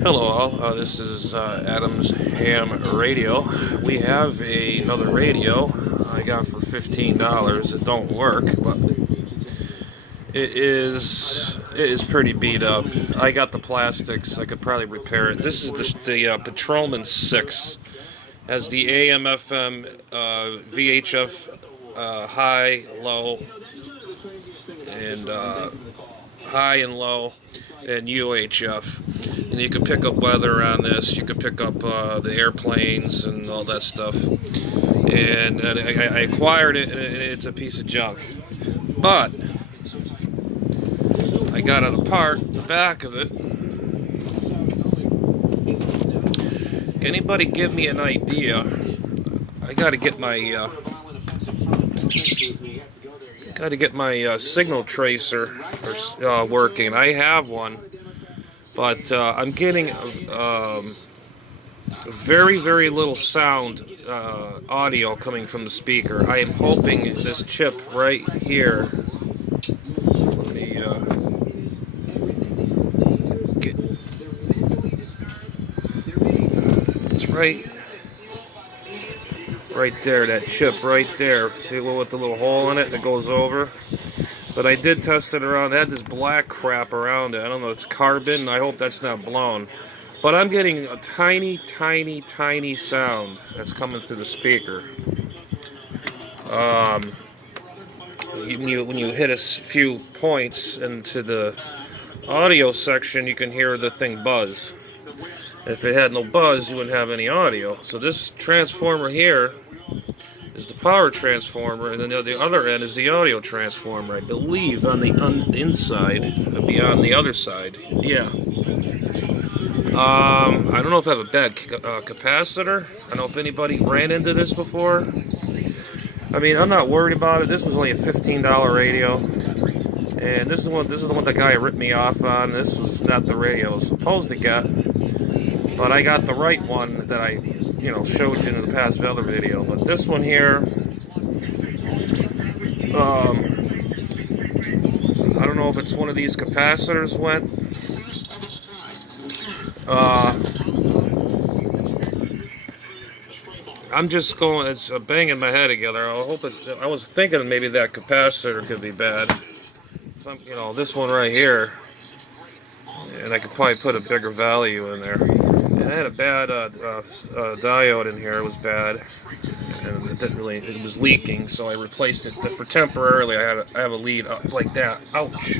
Hello all, this is Adam's Ham Radio. We have another radio I got for $15. It don't work, but it is pretty beat up. I got the plastics. I could probably repair it. This is the Patrolman-6. Has the AM, FM, VHF, high, low, and high and low, and UHF. And you can pick up weather on this. You can pick up the airplanes and all that stuff. And I acquired it, and it's a piece of junk. But I got it apart, the back of it. Can anybody give me an idea? I got to get my signal tracer working. I have one, but I'm getting very, very little sound audio coming from the speaker. I am hoping this chip right here. Let me get. It's right there. That chip right there. See with the little hole in it that goes over. But I did test it around. It had this black crap around it. I don't know. It's carbon. I hope that's not blown. But I'm getting a tiny, tiny, tiny sound that's coming through the speaker. When you hit a few points into the audio section, you can hear the thing buzz. If it had no buzz, you wouldn't have any audio. So this transformer here is the power transformer, and then the other end is the audio transformer. I believe on the inside, it'll be on the other side. Yeah. I don't know if I have a bad capacitor. I don't know if anybody ran into this before. I mean, I'm not worried about it. This was only a $15 radio, and this is the one the guy ripped me off on. This was not the radio I was supposed to get, but I got the right one that I showed you in the past other video. But this one here, I don't know if it's one of these capacitors went. I'm just going, it's banging my head together. I was thinking maybe that capacitor could be bad. This one right here, and I could probably put a bigger value in there. And I had a bad diode in here. It was bad, and it was leaking, so I replaced it. For temporarily, I have a lead up like that. Ouch!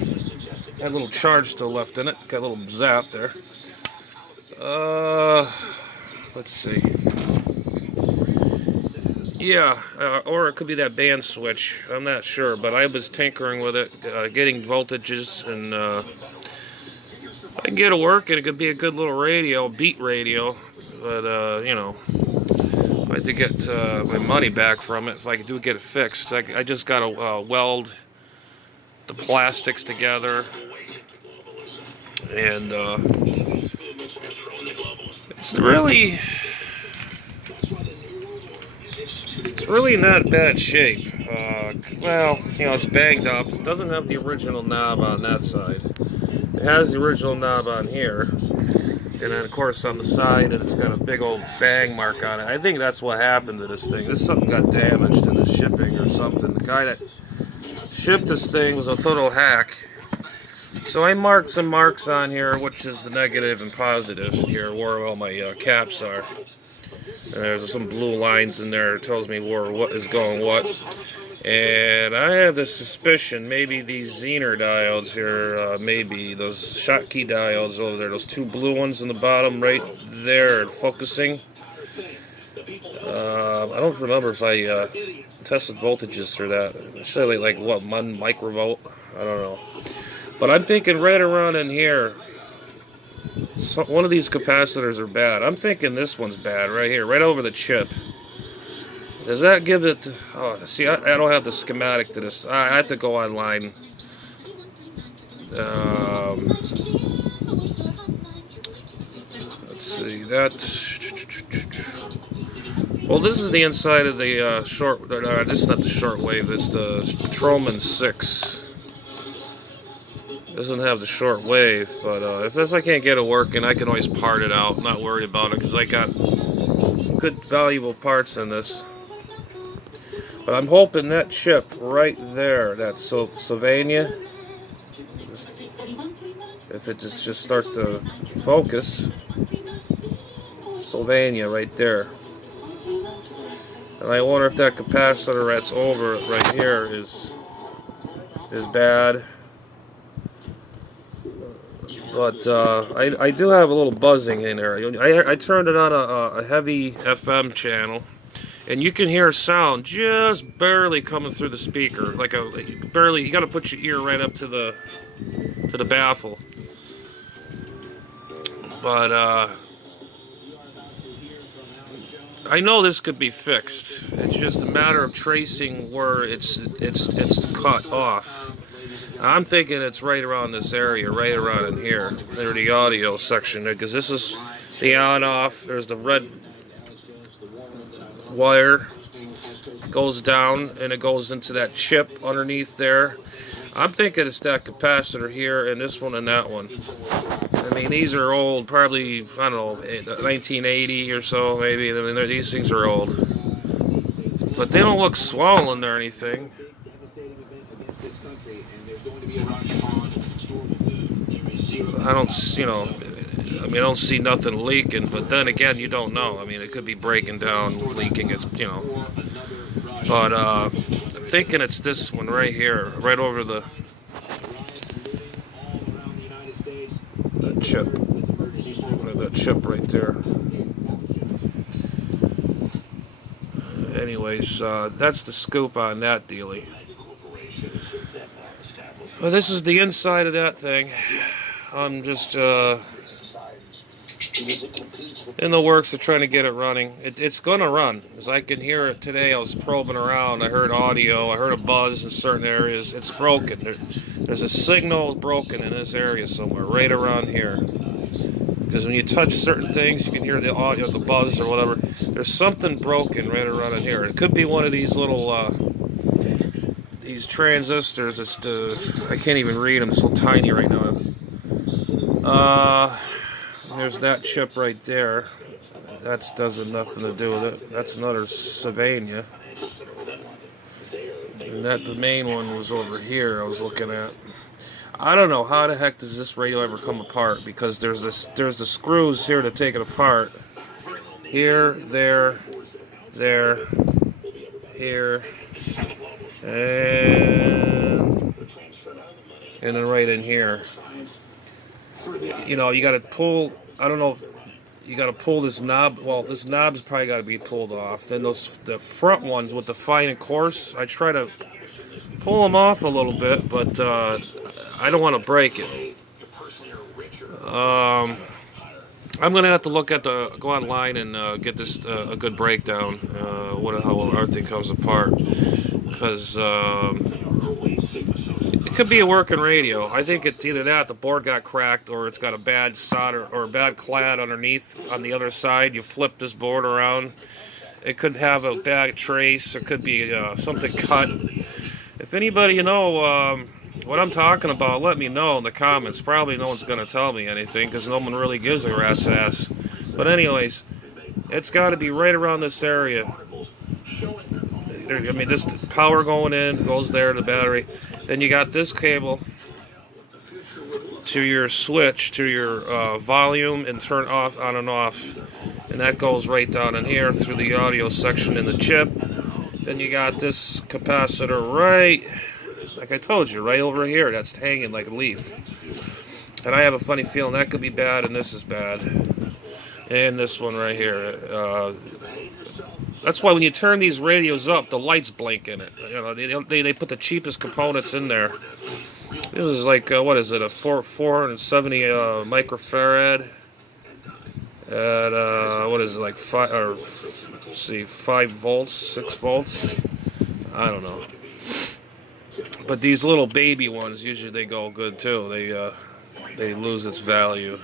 Had a little charge still left in it. Got a little zap there. Let's see. Yeah, or it could be that band switch. I'm not sure, but I was tinkering with it, getting voltages, and I can get it working. It could be a good little radio, beat radio, but I had to get my money back from it if I could get it fixed. I just got to weld the plastics together, and it's really not bad shape. Well, it's banged up. It doesn't have the original knob on that side. It has the original knob on here. And then, of course, on the side, it's got a big old bang mark on it. I think that's what happened to this thing. Something got damaged in the shipping or something. The guy that shipped this thing was a total hack. So I marked some marks on here, which is the negative and positive here, where all my caps are. And there's some blue lines in there that tells me where what is going what. And I have the suspicion maybe these Zener diodes here, maybe those Schottky diodes over there, those two blue ones in the bottom right there focusing. I don't remember if I tested voltages for that. Surely like what, 1 microvolt? I don't know. But I'm thinking right around in here, one of these capacitors are bad. I'm thinking this one's bad right here, right over the chip. Does that give it... Oh, see, I don't have the schematic to this. I have to go online. Let's see, that... Well, this is the inside of the short... this is not the shortwave, it's the Patrolman-6. Doesn't have the short wave, but if I can't get it working, I can always part it out. I'm not worried about it because I got some good valuable parts in this. But I'm hoping that chip right there, that Sylvania, if it just starts to focus, Sylvania right there. And I wonder if that capacitor that's over right here is bad. But I do have a little buzzing in there. I turned it on a heavy FM channel, and you can hear sound just barely coming through the speaker, like barely. You got to put your ear right up to the baffle. But I know this could be fixed. It's just a matter of tracing where it's cut off. I'm thinking it's right around this area, right around in here, near the audio section, because this is the on-off. There's the red wire, goes down, and it goes into that chip underneath there. I'm thinking it's that capacitor here, and this one and that one. I mean, these are old, probably, I don't know, 1980 or so, maybe. I mean, these things are old. But they don't look swollen or anything. I don't, you know, I mean, I don't see nothing leaking, but then again, you don't know. I mean, it could be breaking down, leaking, it's, you know. But I'm thinking it's this one right here, right over that chip. That chip right there. Anyways, that's the scoop on that dealie. Well, this is the inside of that thing. I'm just in the works of trying to get it running. It's going to run, as I can hear it today. I was probing around. I heard audio. I heard a buzz in certain areas. It's broken. There's a signal broken in this area somewhere, right around here. Because when you touch certain things, you can hear the audio, the buzz or whatever. There's something broken right around in here. It could be one of these little these transistors. It's I can't even read them. It's so tiny right now. There's that chip right there. That doesn't nothing to do with it. That's another Sylvania. And the main one was over here I was looking at. I don't know how the heck does this radio ever come apart, because there's the screws here to take it apart. Here, there, here, and then right in here. You know, you got to pull. I don't know if you got to pull this knob. Well, this knob's probably got to be pulled off. Then the front ones with the fine and coarse, I try to pull them off a little bit, but I don't want to break it. I'm gonna have to go online and get this a good breakdown. How everything comes apart, because it could be a working radio. I think it's either that, the board got cracked, or it's got a bad solder or a bad clad underneath on the other side. You flip this board around, it could have a bad trace. It could be something cut. If anybody what I'm talking about, let me know in the comments. Probably no one's going to tell me anything, because no one really gives a rat's ass. But anyways, it's got to be right around this area. I mean, this power going in, goes there to the battery. Then you got this cable to your switch, to your volume, and turn off, on and off. And that goes right down in here through the audio section in the chip. Then you got this capacitor right, like I told you, right over here. That's hanging like a leaf. And I have a funny feeling that could be bad, and this is bad. And this one right here. That's why when you turn these radios up, the lights blink in it. You know, they put the cheapest components in there. This is like, what is it, a 470 microfarad at, what is it, like 5 volts, 6 volts? I don't know. But these little baby ones, usually they go good too. They lose its value.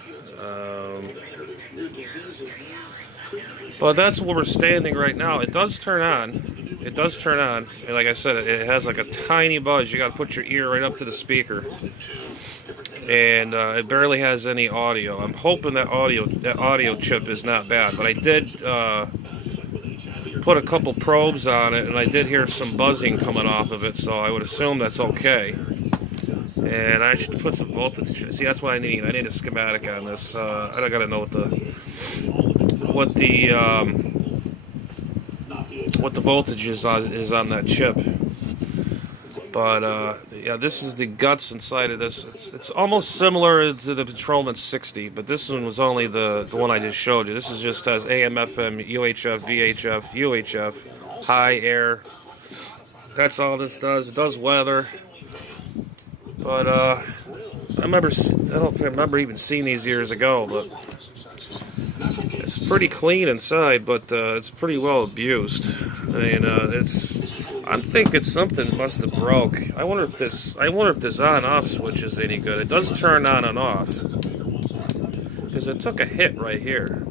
But that's where we're standing right now. It does turn on. It does turn on. And like I said, it has like a tiny buzz. You got to put your ear right up to the speaker. and it barely has any audio. I'm hoping that audio chip is not bad, but I did put a couple probes on it, and I did hear some buzzing coming off of it, so I would assume that's okay. And I should put some voltage. See, that's what I need. I need a schematic on this. I gotta know what the voltage is on that chip. But yeah, this is the guts inside of this. It's almost similar to the Patrolman-6, but this one was only the one I just showed you. This is just has AM, FM, UHF, VHF, UHF, high, air. That's all this does. It does weather. But I don't remember even seeing these years ago, but it's pretty clean inside, but it's pretty well abused. I mean, I'm thinking something must have broke. I wonder if this on-off switch is any good. It does turn on and off, because it took a hit right here.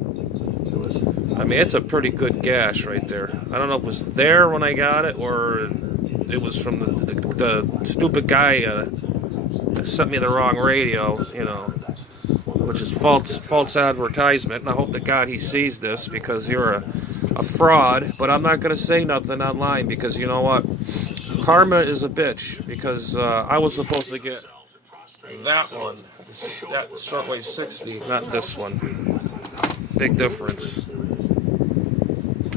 I mean, it's a pretty good gash right there. I don't know if it was there when I got it, or it was from the stupid guy that sent me the wrong radio, you know, which is false advertisement. And I hope to God he sees this, because you're a fraud. But I'm not going to say nothing online, because you know what? Karma is a bitch, because I was supposed to get that one, that shortwave 60, not this one. Big difference.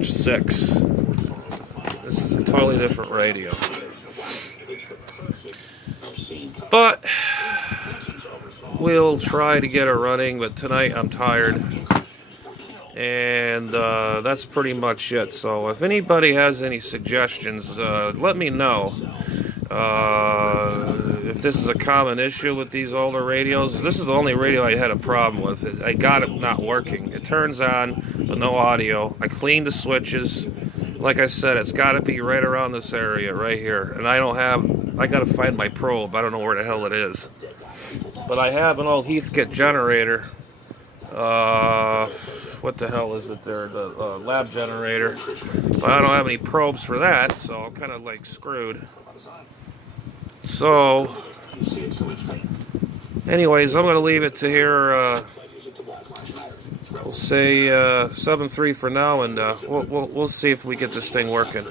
6. This is a totally different radio. But we'll try to get it running, but tonight I'm tired. And that's pretty much it. So if anybody has any suggestions, let me know. If this is a common issue with these older radios, this is the only radio I had a problem with. I got it not working. It turns on, but no audio. I cleaned the switches. Like I said, it's got to be right around this area, right here. And I got to find my probe. I don't know where the hell it is. But I have an old Heathkit generator. What the hell is it there? The lab generator. But I don't have any probes for that, so I'm kind of like screwed. So, anyways, I'm going to leave it to here. We'll say 7-3 for now, and we'll see if we get this thing working.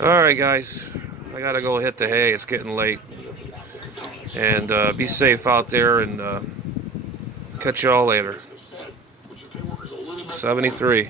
All right, guys. I got to go hit the hay. It's getting late. And be safe out there, and catch y'all later. 73.